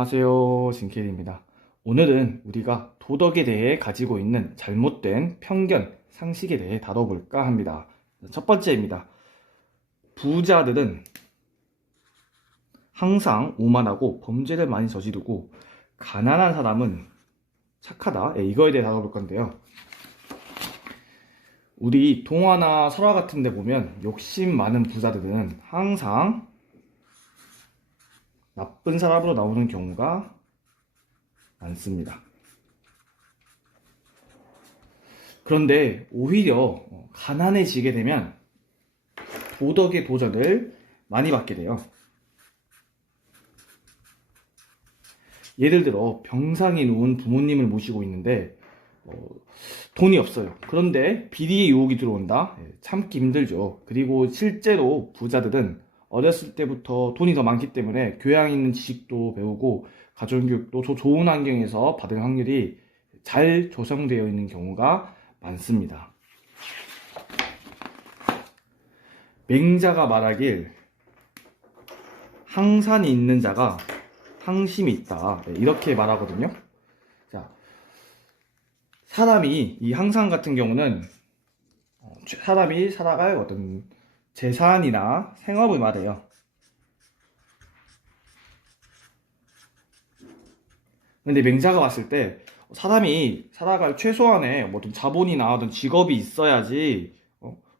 안녕하세요, 진켈입니다. 오늘은 우리가 도덕에 대해 가지고 있는 잘못된 편견, 상식에 대해 다뤄볼까 합니다. 첫 번째입니다. 부자들은 항상 오만하고 범죄를 많이 저지르고 가난한 사람은 착하다. 이거에 대해 다뤄볼 건데요. 우리 동화나 설화 같은 데 보면 욕심 많은 부자들은 항상 나쁜 사람으로 나오는 경우가 많습니다. 그런데 오히려 가난해지게 되면 도덕의 도전을 많이 받게 돼요. 예를 들어 병상에 누운 부모님을 모시고 있는데 돈이 없어요. 그런데 비리의 유혹이 들어온다. 참기 힘들죠. 그리고 실제로 부자들은 어렸을 때부터 돈이 더 많기 때문에 교양 있는 지식도 배우고 가정교육도 좋은 환경에서 받을 확률이 잘 조성되어 있는 경우가 많습니다. 맹자가 말하길 항산이 있는 자가 항심이 있다. 이렇게 말하거든요. 자, 사람이 이 항상 같은 경우는 사람이 살아갈 어떤 재산이나 생업을 말해요. 근데 맹자가 봤을 때 사람이 살아갈 최소한의 어떤 자본이나 어떤 직업이 있어야지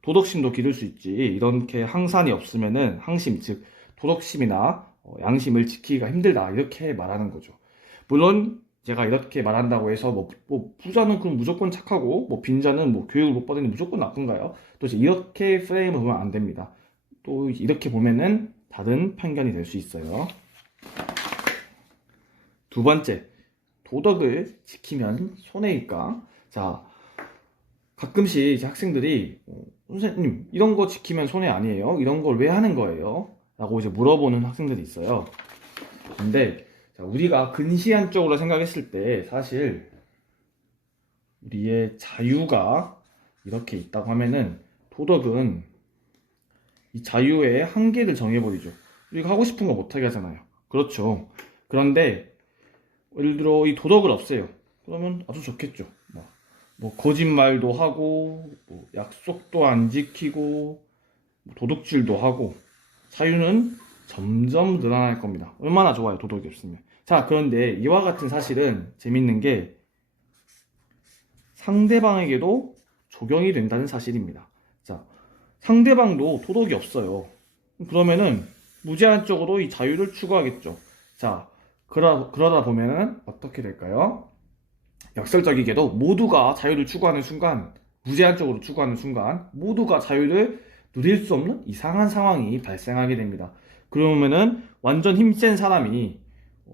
도덕심도 기를 수 있지. 이렇게 항산이 없으면은 항심, 즉 도덕심이나 양심을 지키기가 힘들다. 이렇게 말하는 거죠. 물론 제가 이렇게 말한다고 해서 뭐 부자는 그럼 무조건 착하고 뭐 빈자는 뭐 교육을 못 받으니 무조건 나쁜가요? 또 이제 이렇게 프레임을 보면 안 됩니다. 또 이렇게 보면은 다른 편견이 될 수 있어요. 두 번째, 도덕을 지키면 손해일까? 자, 가끔씩 이제 학생들이 선생님 이런 거 지키면 손해 아니에요? 이런 걸 왜 하는 거예요? 라고 이제 물어보는 학생들이 있어요. 근데 우리가 근시안적으로 생각했을 때 사실 우리의 자유가 이렇게 있다고 하면은 도덕은 이 자유의 한계를 정해버리죠. 우리가 하고 싶은 거 못하게 하잖아요. 그렇죠. 그런데 예를 들어 이 도덕을 없애요. 그러면 아주 좋겠죠. 뭐 거짓말도 하고 뭐 약속도 안 지키고 뭐 도둑질도 하고 자유는 점점 늘어날 겁니다. 얼마나 좋아요, 도덕이 없으면. 자, 그런데 이와 같은 사실은 재밌는 게 상대방에게도 적용이 된다는 사실입니다. 자, 상대방도 도덕이 없어요. 그러면은 무제한적으로 이 자유를 추구하겠죠. 자, 그러다 보면은 어떻게 될까요? 역설적이게도 모두가 자유를 추구하는 순간, 무제한적으로 추구하는 순간 모두가 자유를 누릴 수 없는 이상한 상황이 발생하게 됩니다. 그러면은 완전 힘센 사람이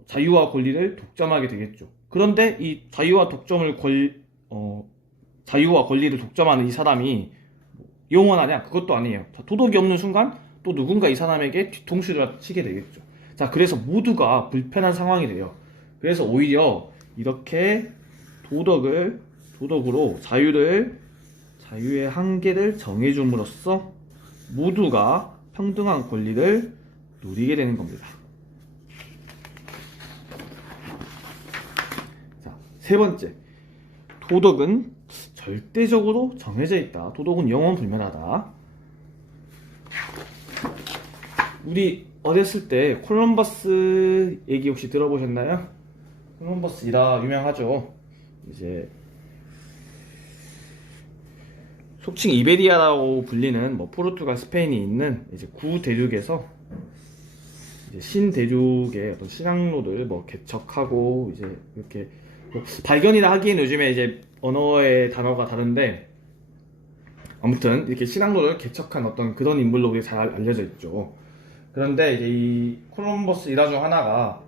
자유와 권리를 독점하게 되겠죠. 그런데 이 자유와 권리를 독점하는 이 사람이 영원하냐? 그것도 아니에요. 도덕이 없는 순간 또 누군가 이 사람에게 뒤통수를 치게 되겠죠. 자, 그래서 모두가 불편한 상황이 돼요. 그래서 오히려 이렇게 도덕으로 자유의 한계를 정해줌으로써 모두가 평등한 권리를 누리게 되는 겁니다. 자, 세 번째. 도덕은 절대적으로 정해져 있다. 도덕은 영원불멸하다. 우리 어렸을 때 콜럼버스 얘기 혹시 들어보셨나요? 콜럼버스 이라 유명하죠. 이제 속칭 이베리아라고 불리는 포르투갈, 스페인이 있는 이제 구대륙에서 이제 신대륙의 어떤 신항로를 개척하고 이제 이렇게 발견이라 하기엔 요즘에 이제 언어의 단어가 다른데 아무튼 이렇게 신항로를 개척한 어떤 그런 인물로 우리 잘 알려져 있죠. 그런데 이제 이 콜럼버스 일화 중 하나가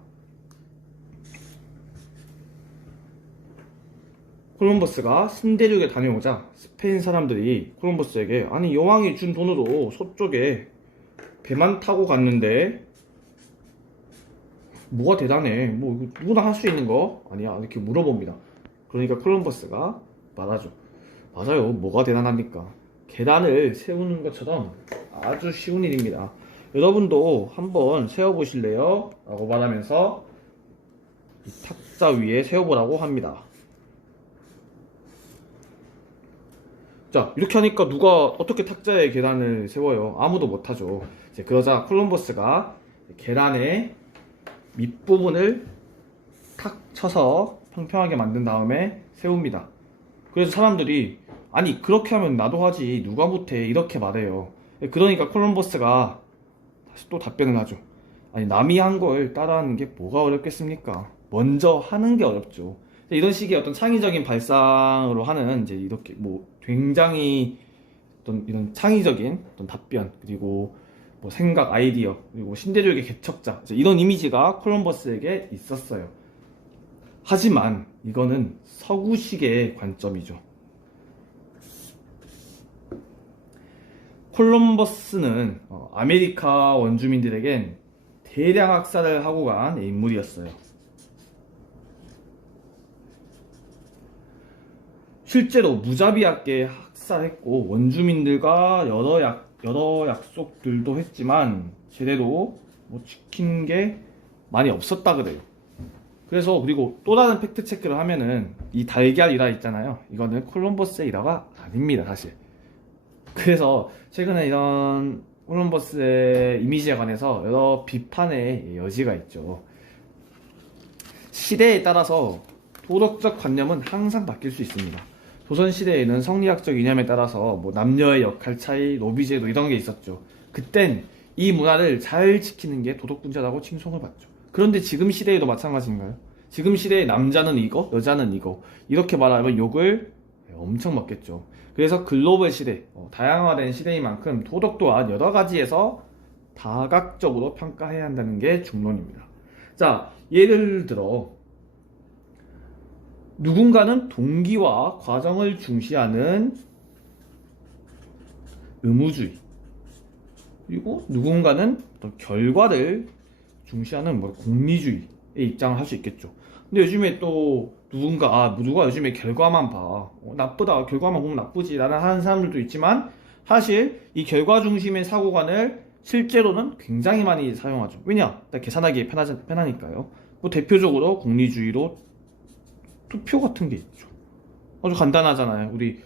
콜럼버스가 신대륙에 다녀오자 스페인 사람들이 콜럼버스에게 아니 여왕이 준 돈으로 서쪽에 배만 타고 갔는데 뭐가 대단해 뭐 이거 누구나 할 수 있는 거 아니야 이렇게 물어봅니다. 그러니까 콜럼버스가 말하죠. 맞아요, 뭐가 대단합니까? 계단을 세우는 것처럼 아주 쉬운 일입니다. 여러분도 한번 세워보실래요? 라고 말하면서 탁자 위에 세워보라고 합니다. 자, 이렇게 하니까 누가 어떻게 탁자에 계란을 세워요? 아무도 못하죠. 이제 그러자 콜럼버스가 계란의 밑부분을 탁 쳐서 평평하게 만든 다음에 세웁니다. 그래서 사람들이 아니 그렇게 하면 나도 하지 누가 못해 이렇게 말해요. 그러니까 콜럼버스가 다시 또 답변을 하죠. 아니 남이 한 걸 따라하는 게 뭐가 어렵겠습니까? 먼저 하는 게 어렵죠. 이런 식의 어떤 창의적인 발상으로 하는 이제 이렇게 뭐 굉장히 어떤 이런 창의적인 어떤 답변 그리고 뭐 생각 아이디어 그리고 신대륙의 개척자 이런 이미지가 콜럼버스에게 있었어요. 하지만 이거는 서구식의 관점이죠. 콜럼버스는 아메리카 원주민들에겐 대량 학살을 하고 간 인물이었어요. 실제로 무자비하게 학살했고 원주민들과 여러 약속들도 했지만 제대로 뭐 지킨 게 많이 없었다 그래요. 그래서 그리고 또 다른 팩트 체크를 하면은 이 달걀 일화 있잖아요. 이거는 콜럼버스의 일화가 아닙니다, 사실. 그래서 최근에 이런 콜럼버스의 이미지에 관해서 여러 비판의 여지가 있죠. 시대에 따라서 도덕적 관념은 항상 바뀔 수 있습니다. 조선시대에는 성리학적 이념에 따라서 뭐 남녀의 역할 차이, 노비제도 이런 게 있었죠. 그땐 이 문화를 잘 지키는 게 도덕군자라고 칭송을 받죠. 그런데 지금 시대에도 마찬가지인가요? 지금 시대에 남자는 이거, 여자는 이거 이렇게 말하면 욕을 엄청 먹겠죠. 그래서 글로벌 시대, 다양화된 시대인 만큼 도덕 또한 여러 가지에서 다각적으로 평가해야 한다는 게 중론입니다. 자, 예를 들어 누군가는 동기와 과정을 중시하는 의무주의 그리고 누군가는 또 결과를 중시하는 뭐 공리주의의 입장을 할 수 있겠죠. 근데 요즘에 또 누가 요즘에 결과만 봐 나쁘다 결과만 보면 나쁘지 라는 하는 사람들도 있지만 사실 이 결과 중심의 사고관을 실제로는 굉장히 많이 사용하죠. 왜냐? 계산하기 편하니까요. 뭐 대표적으로 공리주의로 투표 같은 게 있죠. 아주 간단하잖아요. 우리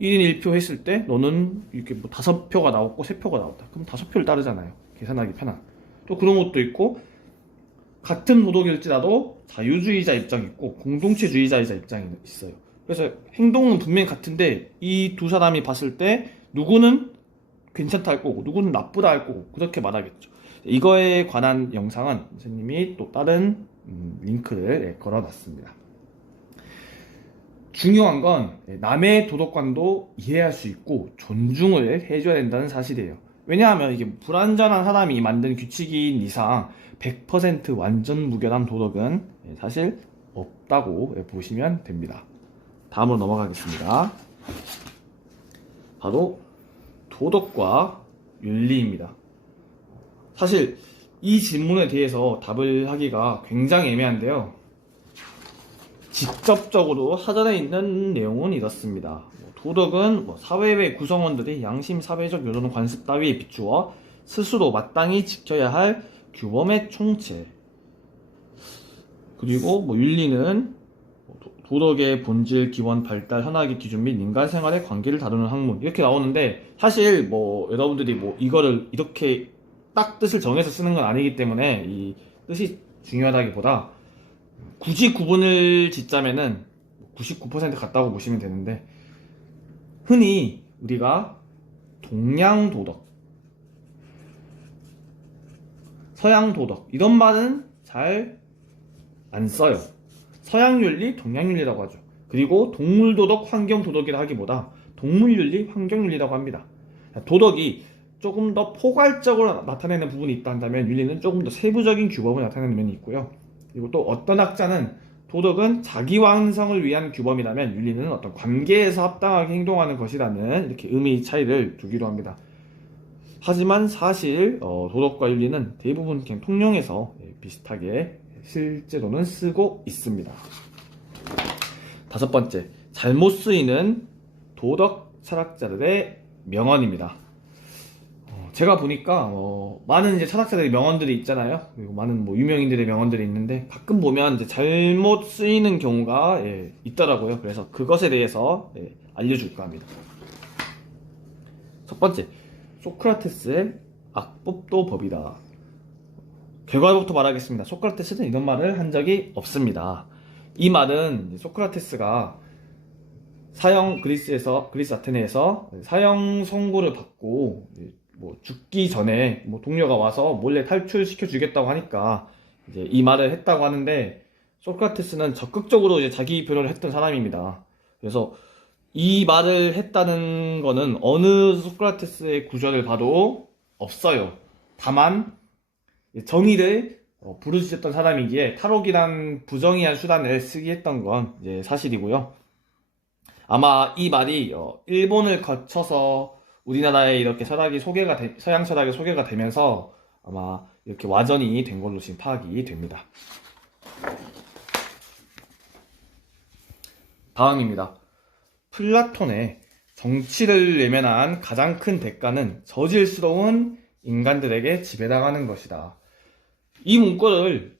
1인 1표 했을 때 너는 이렇게 뭐 5표가 나왔고 3표가 나왔다. 그럼 5표를 따르잖아요. 계산하기 편한. 또 그런 것도 있고 같은 도덕일지라도 자유주의자 입장이 있고 공동체주의자 입장이 있어요. 그래서 행동은 분명히 같은데 이 두 사람이 봤을 때 누구는 괜찮다 할 거고 누구는 나쁘다 할 거고 그렇게 말하겠죠. 이거에 관한 영상은 선생님이 또 다른 링크를 걸어놨습니다. 중요한 건 남의 도덕관도 이해할 수 있고 존중을 해줘야 된다는 사실이에요. 왜냐하면 이게 불완전한 사람이 만든 규칙인 이상 100% 완전 무결한 도덕은 사실 없다고 보시면 됩니다. 다음으로 넘어가겠습니다. 바로 도덕과 윤리입니다. 사실 이 질문에 대해서 답을 하기가 굉장히 애매한데요. 직접적으로 사전에 있는 내용은 이렇습니다. 도덕은 사회의 구성원들이 양심, 사회적 요론, 관습 따위에 비추어 스스로 마땅히 지켜야 할 규범의 총체. 그리고 윤리는 도덕의 본질, 기원, 발달, 현학의 기준 및 인간 생활의 관계를 다루는 학문 이렇게 나오는데 사실 여러분들이 이거를 이렇게 딱 뜻을 정해서 쓰는 건 아니기 때문에 이 뜻이 중요하다기보다 굳이 구분을 짓자면은 99% 같다고 보시면 되는데 흔히 우리가 동양 도덕, 서양 도덕 이런 말은 잘 안 써요. 서양 윤리, 동양 윤리라고 하죠. 그리고 동물 도덕, 환경 도덕이라 하기보다 동물 윤리, 환경 윤리라고 합니다. 도덕이 조금 더 포괄적으로 나타내는 부분이 있다 한다면 윤리는 조금 더 세부적인 규범을 나타내는 면이 있고요. 그리고 또 어떤 학자는 도덕은 자기 완성을 위한 규범이라면 윤리는 어떤 관계에서 합당하게 행동하는 것이라는 이렇게 의미 차이를 두기로 합니다. 하지만 사실 도덕과 윤리는 대부분 그냥 통용해서 비슷하게 실제로는 쓰고 있습니다. 다섯 번째, 잘못 쓰이는 도덕 철학자들의 명언입니다. 제가 보니까 많은 이제 철학자들의 명언들이 있잖아요. 그리고 많은 뭐 유명인들의 명언들이 있는데 가끔 보면 이제 잘못 쓰이는 경우가 있더라고요. 그래서 그것에 대해서 알려줄까 합니다. 첫 번째, 소크라테스의 악법도 법이다. 결과부터 말하겠습니다. 소크라테스는 이런 말을 한 적이 없습니다. 이 말은 소크라테스가 그리스 아테네에서 사형 선고를 받고 뭐 죽기 전에 뭐 동료가 와서 몰래 탈출시켜 주겠다고 하니까 이제 이 말을 했다고 하는데, 소크라테스는 적극적으로 이제 자기 표현을 했던 사람입니다. 그래서 이 말을 했다는 거는 어느 소크라테스의 구절을 봐도 없어요. 다만 정의를 부르짖었던 사람이기에 탈옥이란 부정의한 수단을 쓰기 했던 건 이제 사실이고요. 아마 이 말이 일본을 거쳐서 우리나라에 이렇게 서양 철학이 소개가 되면서 아마 이렇게 와전이 된 걸로 지금 파악이 됩니다. 다음입니다. 플라톤의 정치를 외면한 가장 큰 대가는 저질스러운 인간들에게 지배당하는 것이다. 이 문구를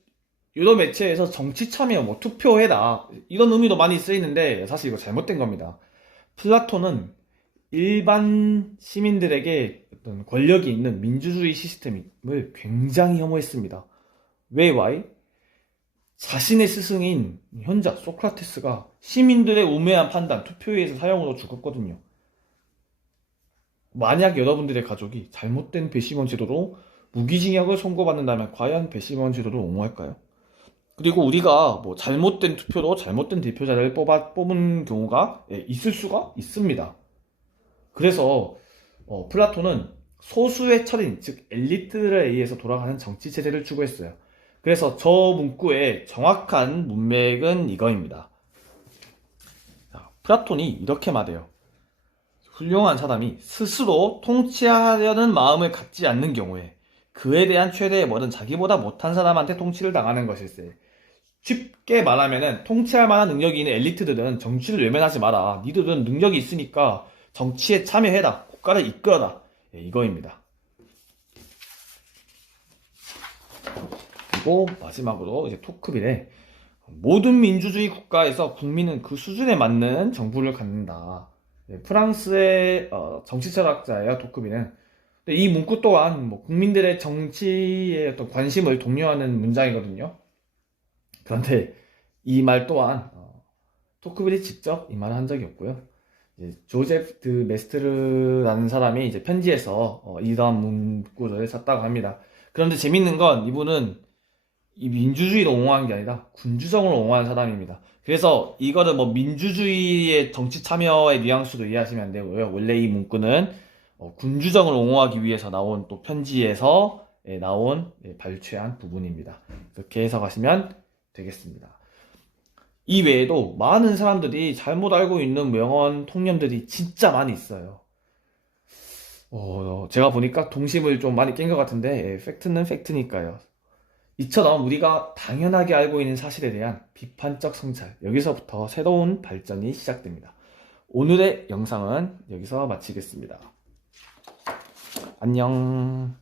여러 매체에서 정치 참여, 뭐 투표해라 이런 의미로 많이 쓰이는데 사실 이거 잘못된 겁니다. 플라톤은 일반 시민들에게 어떤 권력이 있는 민주주의 시스템을 굉장히 혐오했습니다. 왜? why? 자신의 스승인 현자 소크라테스가 시민들의 우매한 판단, 투표에서 사형으로 죽었거든요. 만약 여러분들의 가족이 잘못된 배심원 제도로 무기징역을 선고받는다면 과연 배심원 제도를 옹호할까요? 그리고 우리가 뭐 잘못된 투표로 잘못된 대표자를 뽑은 경우가 있을 수가 있습니다. 그래서 플라톤은 소수의 철인, 즉 엘리트들에 의해서 돌아가는 정치 체제를 추구했어요. 그래서 저 문구의 정확한 문맥은 이거입니다. 자, 플라톤이 이렇게 말해요. 훌륭한 사람이 스스로 통치하려는 마음을 갖지 않는 경우에 그에 대한 최대의 벌은 자기보다 못한 사람한테 통치를 당하는 것일세. 쉽게 말하면은 통치할 만한 능력이 있는 엘리트들은 정치를 외면하지 마라. 니들은 능력이 있으니까 정치에 참여해라. 국가를 이끌어라. 이거입니다. 그리고 마지막으로 이제 토크빌에 모든 민주주의 국가에서 국민은 그 수준에 맞는 정부를 갖는다. 프랑스의 정치 철학자예요, 토크빌은. 근데 이 문구 또한 뭐 국민들의 정치에 어떤 관심을 독려하는 문장이거든요. 그런데 이 말 또한 토크빌이 직접 이 말을 한 적이 없고요. 조제프 드 메스트르라는 사람이 이제 편지에서 이러한 문구를 썼다고 합니다. 그런데 재밌는 건 이분은 이 민주주의를 옹호한 게 아니라 군주정을 옹호한 사람입니다. 그래서 이거를 뭐 민주주의의 정치 참여의 뉘앙스로 이해하시면 안 되고요. 원래 이 문구는 군주정을 옹호하기 위해서 나온 또 편지에서 나온 발췌한 부분입니다. 이렇게 해석하시면 되겠습니다. 이 외에도 많은 사람들이 잘못 알고 있는 명언, 통념들이 진짜 많이 있어요. 제가 보니까 동심을 좀 많이 깬 것 같은데 팩트는 팩트니까요. 이처럼 우리가 당연하게 알고 있는 사실에 대한 비판적 성찰, 여기서부터 새로운 발전이 시작됩니다. 오늘의 영상은 여기서 마치겠습니다. 안녕.